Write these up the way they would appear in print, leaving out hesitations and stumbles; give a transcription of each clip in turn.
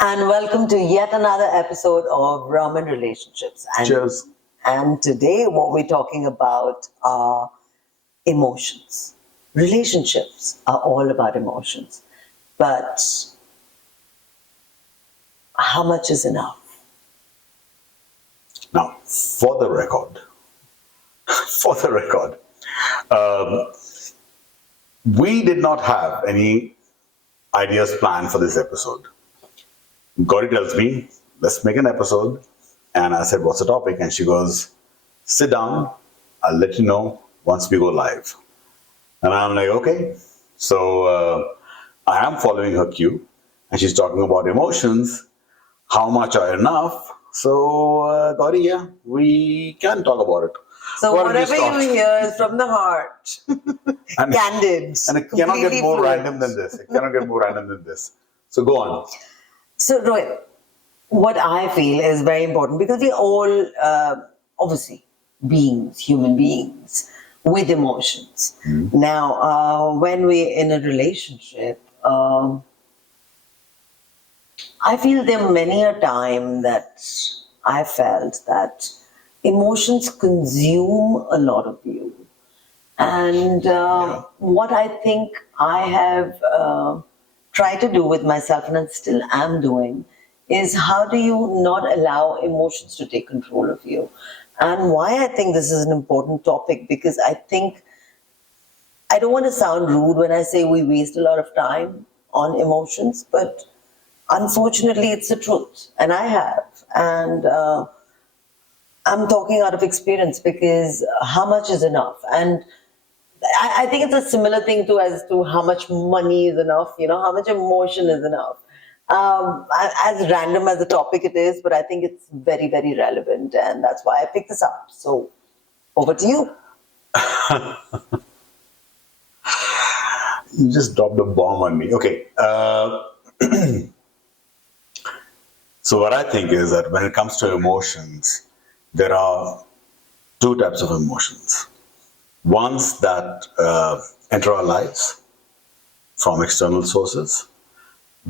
And welcome to yet another episode of Rum and Relationships. Cheers. And today, what we're talking about are emotions. Relationships are all about emotions. But how much is enough? Now, for the record, for the record, um, we did not have any ideas planned for this episode. Gauri tells me, let's make an episode. And I said, what's the topic? And she goes, sit down. I'll let you know once we go live. And I'm like, okay. So I am following her cue. And she's talking about emotions. How much are enough? So, Gauri, yeah, we can talk about it. So, Why don't we whatever start? you hear is from the heart. And, Candid. and it cannot get completely more fluid. random than this. It cannot get more random than this. So go on. So, Rohit, what I feel is very important because we all, obviously, beings, human beings with emotions. Now, when we're in a relationship, I feel there are many a time that I felt that emotions consume a lot of you. And what I think I have tried to do with myself, and I still am doing, is how do you not allow emotions to take control of you? And why I think this is an important topic, because I think I don't want to sound rude when I say we waste a lot of time on emotions, but unfortunately, it's the truth, and I have. And I'm talking out of experience because how much is enough? And I think it's a similar thing to as to how much money is enough, how much emotion is enough. As random as the topic it is, but I think it's very, very relevant, and that's why I picked this up. So, over to you. You just dropped a bomb on me. Okay. So what I think is that when it comes to emotions, there are two types of emotions. Ones that enter our lives from external sources.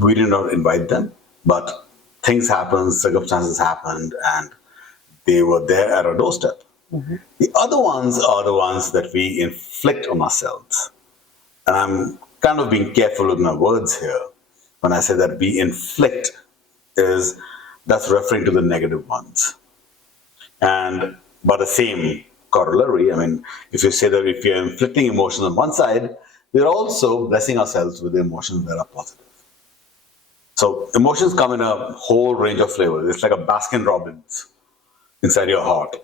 We did not invite them, but things happened, circumstances happened, and they were there at our doorstep. The other ones are the ones that we inflict on ourselves. And I'm kind of being careful with my words here. When I say that we inflict, that's referring to the negative ones. And by the same corollary, I mean, if you say that if you're inflicting emotions on one side, we're also blessing ourselves with the emotions that are positive. So emotions come in a whole range of flavors. It's like a Baskin Robbins inside your heart.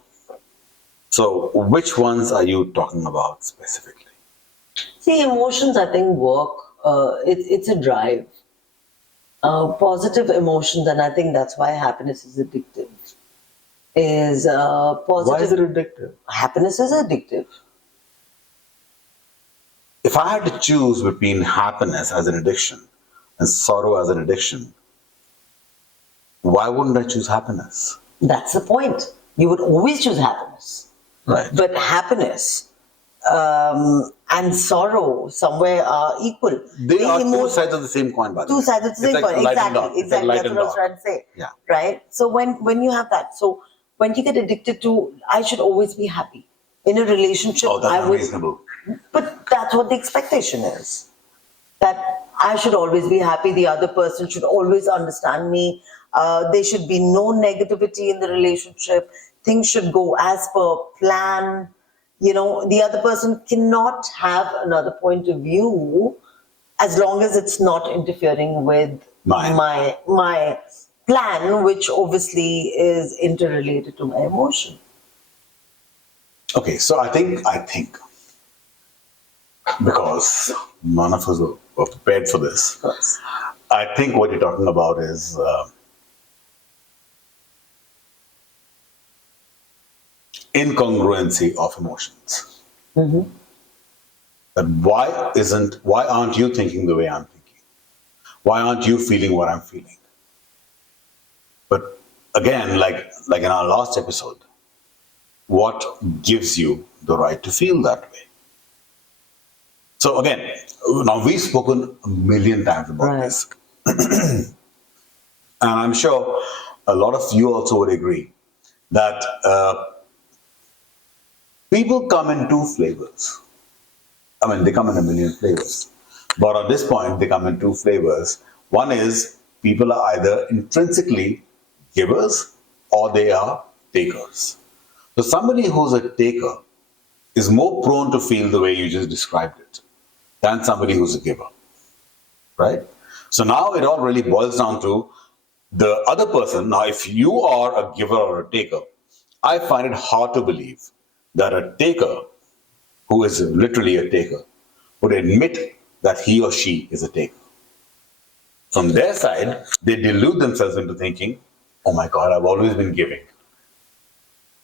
So which ones are you talking about specifically? See, emotions, I think, work. It's a drive. Positive emotions, and I think that's why happiness is addictive. Is positive. Why is it addictive? Happiness is addictive. If I had to choose between happiness as an addiction and sorrow as an addiction, why wouldn't I choose happiness? That's the point. You would always choose happiness. Right. But happiness and sorrow somewhere are equal. They The are two emo- sides of the same coin, by the way. Two sides of the same It's like coin. light and dark. Exactly. It's like Exactly. light That's and what I was dark. trying to say. Yeah. Right? So when you have that, so when you get addicted to, I should always be happy. In a relationship, Oh, that's I would. unreasonable. But that's what the expectation is. That I should always be happy. The other person should always understand me. There should be no negativity in the relationship. Things should go as per plan. The other person cannot have another point of view as long as it's not interfering with Mine. my plan, which obviously is interrelated to my emotion. Okay, so I think because none of us were prepared for this, Yes. I think what you're talking about is incongruency of emotions. That why aren't you thinking the way I'm thinking? Why aren't you feeling what I'm feeling? But again, like in our last episode, what gives you the right to feel that way? So again, now we've spoken a million times about Right. this. And I'm sure a lot of you also would agree that people come in two flavors. I mean, they come in a million flavors. But at this point, they come in two flavors. One is people are either intrinsically givers or they are takers. So somebody who's a taker is more prone to feel the way you just described it than somebody who's a giver, right? So now it all really boils down to the other person. Now, if you are a giver or a taker, I find it hard to believe that a taker who is literally a taker would admit that he or she is a taker. From their side, they delude themselves into thinking, oh my God, I've always been giving.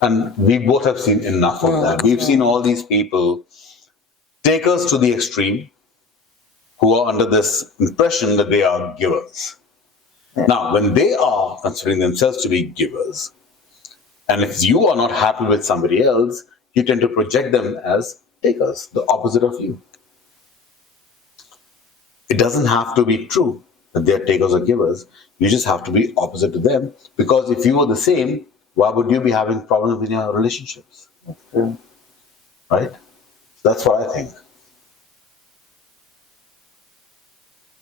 And we both have seen enough of that. We've seen all these people, takers to the extreme, who are under this impression that they are givers. Now, when they are considering themselves to be givers, and if you are not happy with somebody else, you tend to project them as takers, the opposite of you. It doesn't have to be true that they're takers or givers. You just have to be opposite to them. Because if you were the same, why would you be having problems in your relationships? That's true. Right? That's what I think.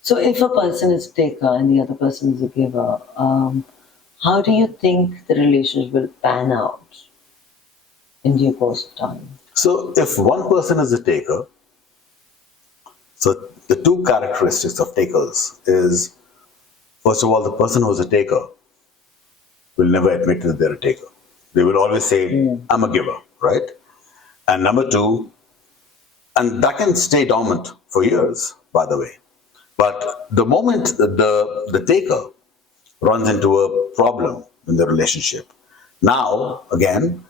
So if a person is a taker and the other person is a giver, how do you think the relationship will pan out in due course of time? So if one person is a taker, so the two characteristics of takers is, first of all, the person who is a taker will never admit that they're a taker. They will always say, I'm a giver, right? And number two, and that can stay dormant for years, by the way. But the moment the taker runs into a problem in the relationship, now, again,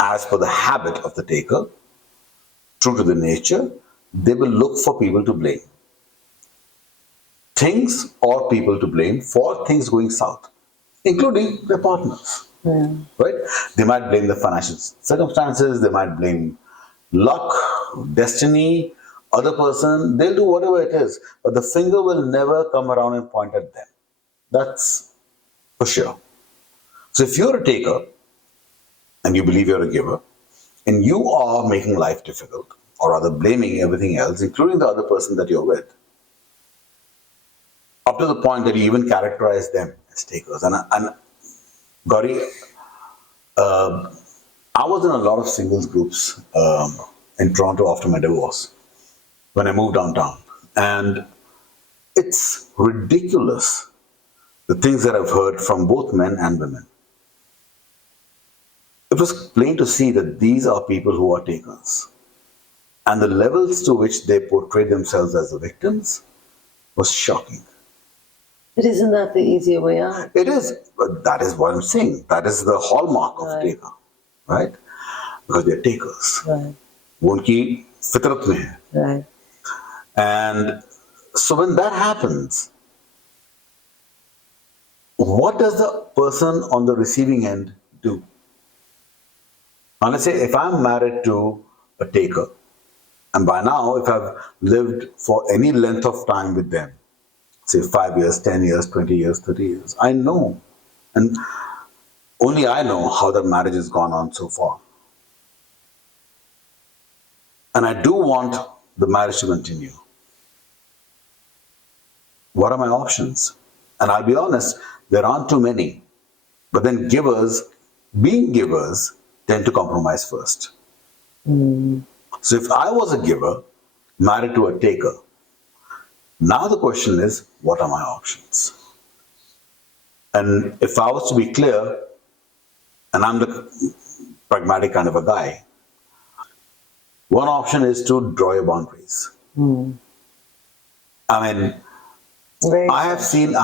as per the habit of the taker, true to the nature, they will look for people to blame. Things or people to blame for things going south, including their partners. Right? They might blame the financial circumstances, they might blame luck, destiny, other person, they'll do whatever it is, but the finger will never come around and point at them. That's for sure. So if you're a taker and you believe you're a giver, and you are making life difficult, or rather blaming everything else, including the other person that you're with, up to the point that you even characterize them as takers. And Gauri, I was in a lot of singles groups in Toronto after my divorce when I moved downtown. And it's ridiculous, the things that I've heard from both men and women. It was plain to see that these are people who are takers. And the levels to which they portrayed themselves as the victims was shocking. But isn't that the easier way out? It is, but that is what I'm saying. That is the hallmark of a taker, right? Because they're takers. Right. वो उनकी फितरत में है. Right. And so when that happens, what does the person on the receiving end do? Now let's say if I'm married to a taker, and by now if I've lived for any length of time with them, say 5 years, 10 years, 20 years, 30 years, I know, and only I know how the marriage has gone on so far. And I do want the marriage to continue. What are my options? And I'll be honest, there aren't too many. But then givers, being givers, tend to compromise first. So if I was a giver, married to a taker, now the question is, what are my options? And if I was to be clear, and I'm the pragmatic kind of a guy, one option is to draw your boundaries. I mean, I have seen,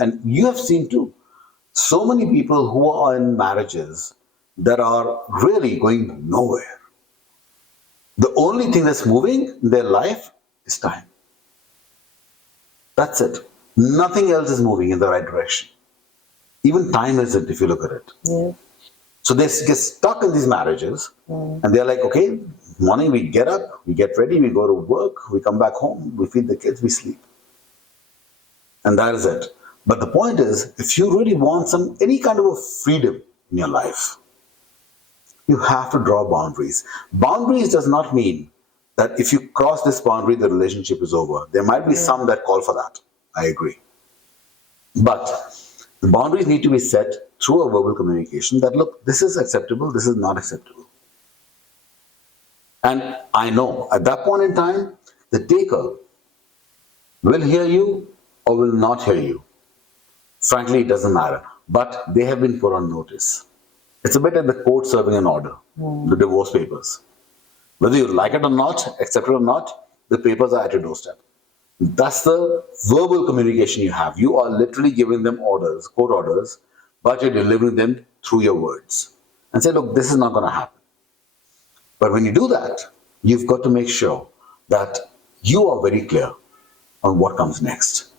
and you have seen too, so many people who are in marriages that are really going nowhere. The only thing that's moving in their life is time. That's it. Nothing else is moving in the right direction. Even time isn't, if you look at it. Yeah. So they get stuck in these marriages, and they're like, okay, morning we get up, we get ready, we go to work, we come back home, we feed the kids, we sleep. And that is it. But the point is, if you really want any kind of a freedom in your life, you have to draw boundaries. Boundaries does not mean that if you cross this boundary, the relationship is over. There might be some that call for that. I agree. But the boundaries need to be set through a verbal communication that, look, this is acceptable, this is not acceptable. And I know at that point in time, the taker will hear you or will not hear you. Frankly, it doesn't matter. But they have been put on notice. It's a bit like the court serving an order, the divorce papers. Whether you like it or not, accept it or not, the papers are at your doorstep. That's the verbal communication you have. You are literally giving them orders, court orders, but you're delivering them through your words. And say, look, this is not going to happen. But when you do that, you've got to make sure that you are very clear on what comes next.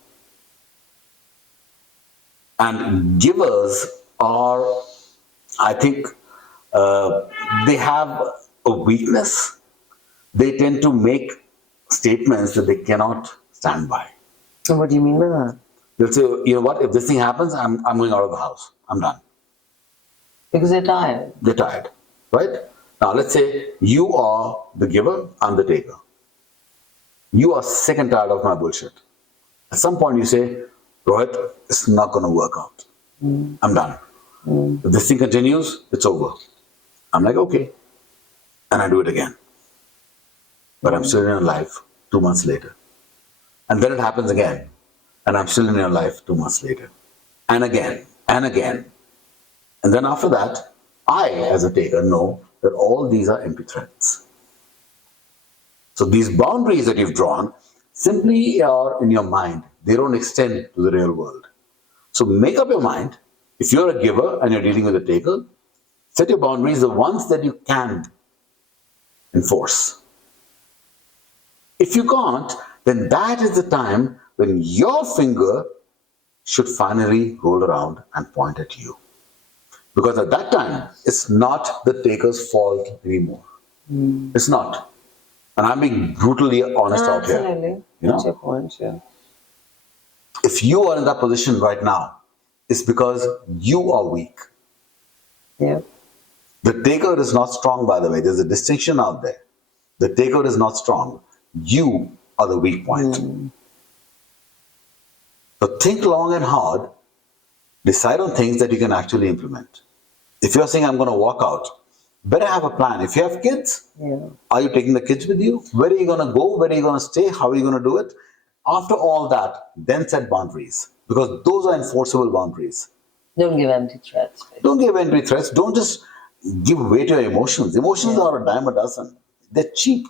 And givers are, I think, they have a weakness. They tend to make statements that they cannot stand by. So what do you mean by that? They'll say, you know what, if this thing happens, I'm going out of the house. I'm done. Because they're tired. They're tired, right? Now, let's say you are the giver, I'm the taker. You are sick and tired of my bullshit. At some point, you say, Rohit, it's not going to work out. I'm done. If this thing continues, it's over. I'm like, okay. And I do it again. But I'm still in your life 2 months later. And then it happens again. And I'm still in your life 2 months later. And again, and again. And then after that, I, as a taker, know that all these are empty threats. So these boundaries that you've drawn simply are in your mind. They don't extend to the real world. So make up your mind. If you're a giver and you're dealing with a taker, set your boundaries, the ones that you can enforce. If you can't, then that is the time when your finger should finally roll around and point at you. Because at that time, it's not the taker's fault anymore. It's not. And I'm being brutally honest out here. Absolutely. You know? That's your point, yeah. If you are in that position right now, it's because you are weak. Yeah. The taker is not strong, by the way. There's a distinction out there. The taker is not strong. You are the weak point. So think long and hard. Decide on things that you can actually implement. If you're saying, I'm going to walk out, better have a plan. If you have kids, are you taking the kids with you? Where are you going to go? Where are you going to stay? How are you going to do it? After all that, then set boundaries. Because those are enforceable boundaries. Don't give empty threats. Basically. Don't give empty threats. Don't just give way to your emotions. Emotions are a dime a dozen. They're cheap.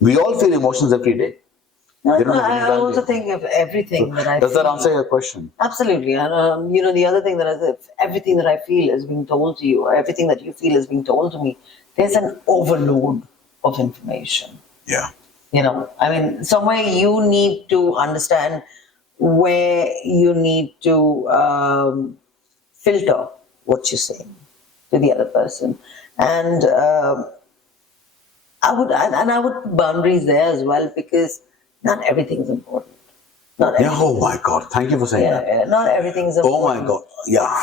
We all feel emotions every day. No, They don't have any I value. also think of everything that I Does feel. that answer your question? Absolutely. And, the other thing that is, if everything that I feel is being told to you, or everything that you feel is being told to me, there's an overload of information. Yeah. Somewhere you need to understand where you need to filter what you're saying to the other person. And I would put boundaries there as well, because not everything's important. Not Yeah. everything. Oh my God. Thank you for saying that. Not everything's Oh important. my God. Yeah.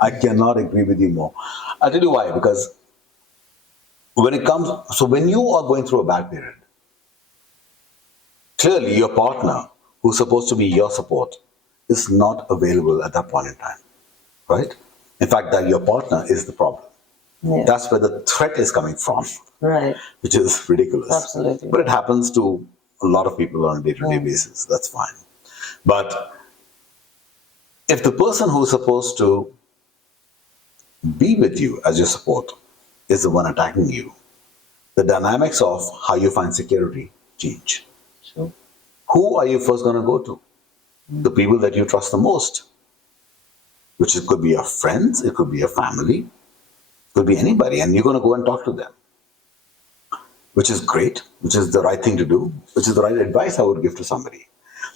I cannot agree with you more. I'll tell you why. Because when you are going through a bad period, clearly your partner, who's supposed to be your support, is not available at that point in time. Right? In fact, that your partner is the problem. Yeah. That's where the threat is coming from, Right. which is ridiculous. Absolutely. But it happens to a lot of people on a day-to-day basis. That's fine. But if the person who's supposed to be with you as your support is the one attacking you, the dynamics of how you find security change. Sure. Who are you first going to go to? The people that you trust the most, which it could be your friends, it could be your family, it could be anybody, and you're going to go and talk to them, which is great, which is the right thing to do, which is the right advice I would give to somebody.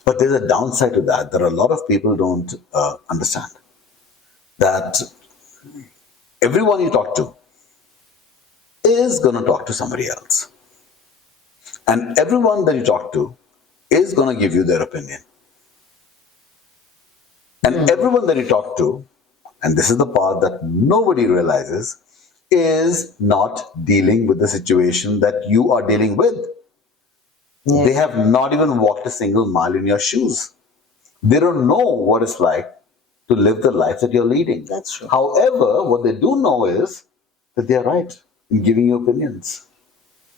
But there's a downside to that a lot of people don't understand. That everyone you talk to is going to talk to somebody else. And everyone that you talk to is going to give you their opinion. And everyone that you talk to, and this is the part that nobody realizes, is not dealing with the situation that you are dealing with. Yeah. They have not even walked a single mile in your shoes. They don't know what it's like to live the life that you're leading. That's true. However, what they do know is that they're right in giving you opinions.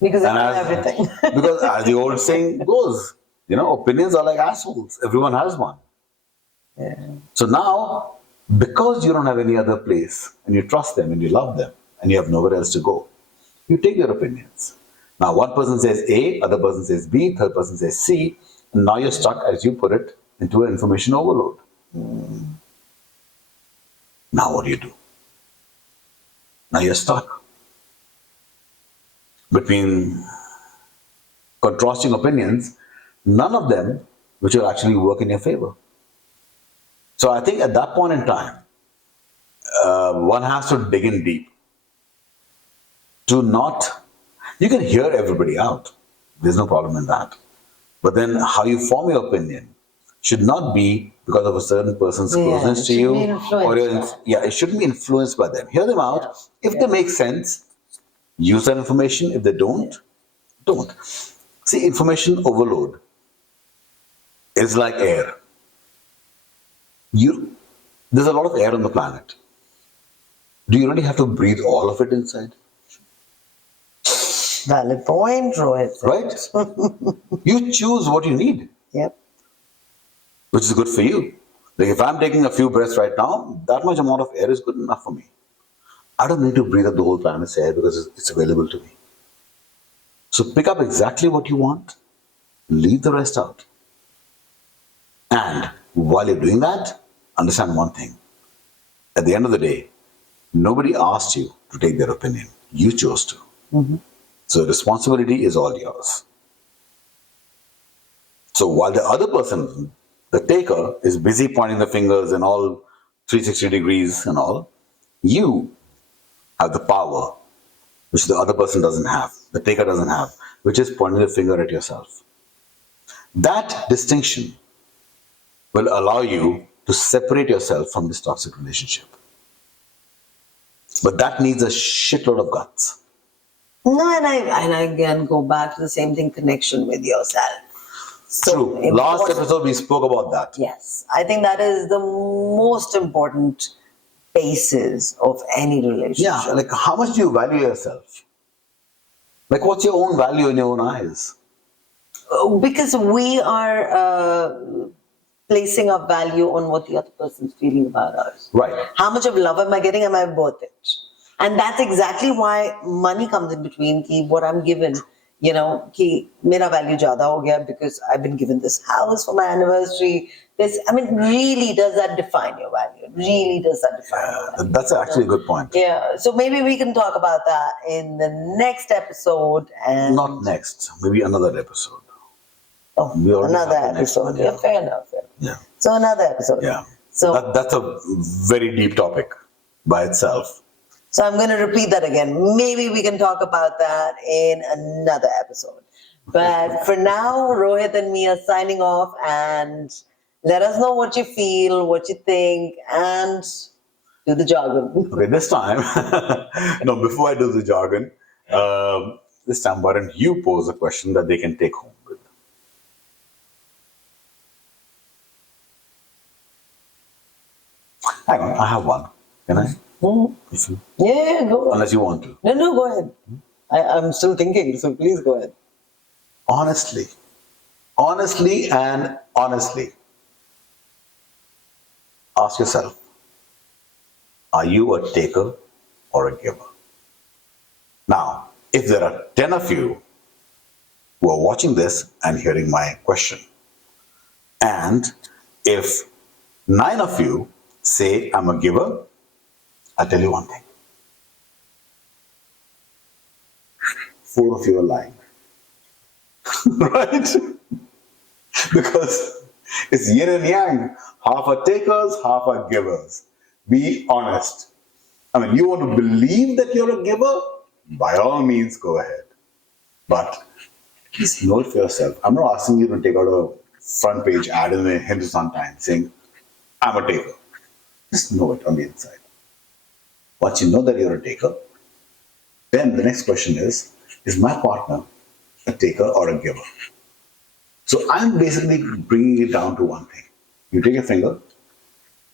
Because they And know as- everything. Because as the old saying goes, opinions are like assholes. Everyone has one. Yeah. So now, because you don't have any other place and you trust them and you love them and you have nowhere else to go, you take their opinions. Now, one person says A, other person says B, third person says C, and now you're stuck, as you put it, into an information overload. Now, what do? Now you're stuck between contrasting opinions, none of them which will actually work in your favor. So I think at that point in time, one has to dig in deep to not, you can hear everybody out. There's no problem in that. But then how you form your opinion should not be because of a certain person's Yeah, closeness it to should you. be influenced by. It shouldn't be influenced by them. Hear them out. Yeah, If they make sense, use that information. If they don't, don't. See, information overload is like air. There's a lot of air on the planet. Do you really have to breathe all of it inside? Valid point, Rohit. Right? You choose what you need, Yep. which is good for you. Like if I'm taking a few breaths right now, that much amount of air is good enough for me. I don't need to breathe up the whole planet's air because it's available to me. So pick up exactly what you want, leave the rest out. And while you're doing that, understand one thing. At the end of the day, nobody asked you to take their opinion. You chose to. So the responsibility is all yours. So while the other person, the taker, is busy pointing the fingers and all 360 degrees and all, you have the power which the other person doesn't have, the taker doesn't have, which is pointing the finger at yourself. That distinction will allow you to separate yourself from this toxic relationship. But that needs a shitload of guts. No, and I again go back to the same thing, connection with yourself. So True. Last important. episode we spoke about that. Yes, I think that is the most important basis of any relationship. Yeah, like how much do you value yourself? Like what's your own value in your own eyes? Because we are placing our value on what the other person's feeling about us. Right. How much of love am I getting? Am I worth it? And that's exactly why money comes in between. Ki what I'm given, ki mera value zyada ho gaya because I've been given this house for my anniversary. Really does that define your value? Really does that define your value? That's actually a good point. Yeah. So maybe we can talk about that in the next episode. And Not next, maybe another episode. oh, we already another have the next episode. one, Yeah, yeah. fair enough. Yeah. Yeah. So another episode. Yeah. So That's a very deep topic by itself. So I'm going to repeat that again. Maybe we can talk about that in another episode. But for now, Rohit and me are signing off, and let us know what you feel, what you think, and do the jargon. Okay, this time, no, before I do the jargon, this time, why don't you pose a question that they can take home with? Hang on, I have one. Can I? If you, Yeah, go on. unless you want to. No, go ahead. I'm still thinking, so please go ahead. Honestly and honestly, ask yourself, are you a taker or a giver? Now, if there are 10 of you who are watching this and hearing my question, and if 9 of you say I'm a giver, I'll tell you one thing. 4 of you are lying. Right? Because it's yin and yang. Half are takers, half are givers. Be honest. You want to believe that you're a giver? By all means, go ahead. But please know it for yourself. I'm not asking you to take out a front page ad in the Hindustan Times saying, I'm a taker. Just know it on the inside. Once you know that you're a taker, then the next question is my partner a taker or a giver? So I'm basically bringing it down to one thing. You take a finger,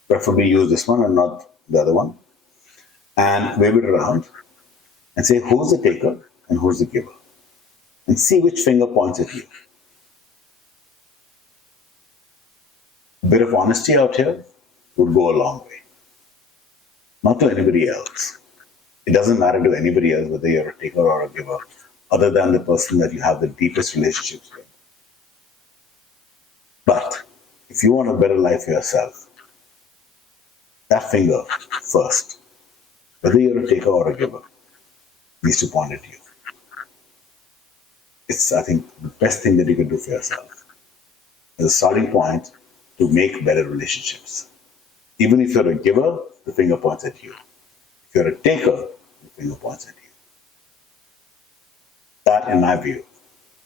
preferably use this one and not the other one, and wave it around and say who's the taker and who's the giver. And see which finger points at you. A bit of honesty out here would go a long way. Not to anybody else. It doesn't matter to anybody else whether you're a taker or a giver, other than the person that you have the deepest relationships with. But if you want a better life for yourself, that finger first, whether you're a taker or a giver, needs to point at you. It's, I think, the best thing that you can do for yourself. As a starting point to make better relationships. Even if you're a giver, the finger points at you. If you're a taker, the finger points at you. That, in my view,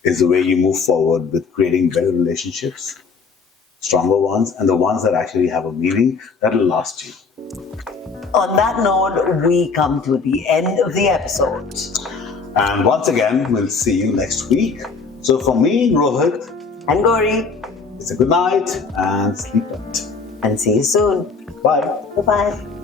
is the way you move forward with creating better relationships, stronger ones, and the ones that actually have a meaning that will last you. On that note, we come to the end of the episode. And once again, we'll see you next week. So for me, Rohit, And Gauri, it's a good night and sleep tight. and see you soon. Bye. Bye-bye.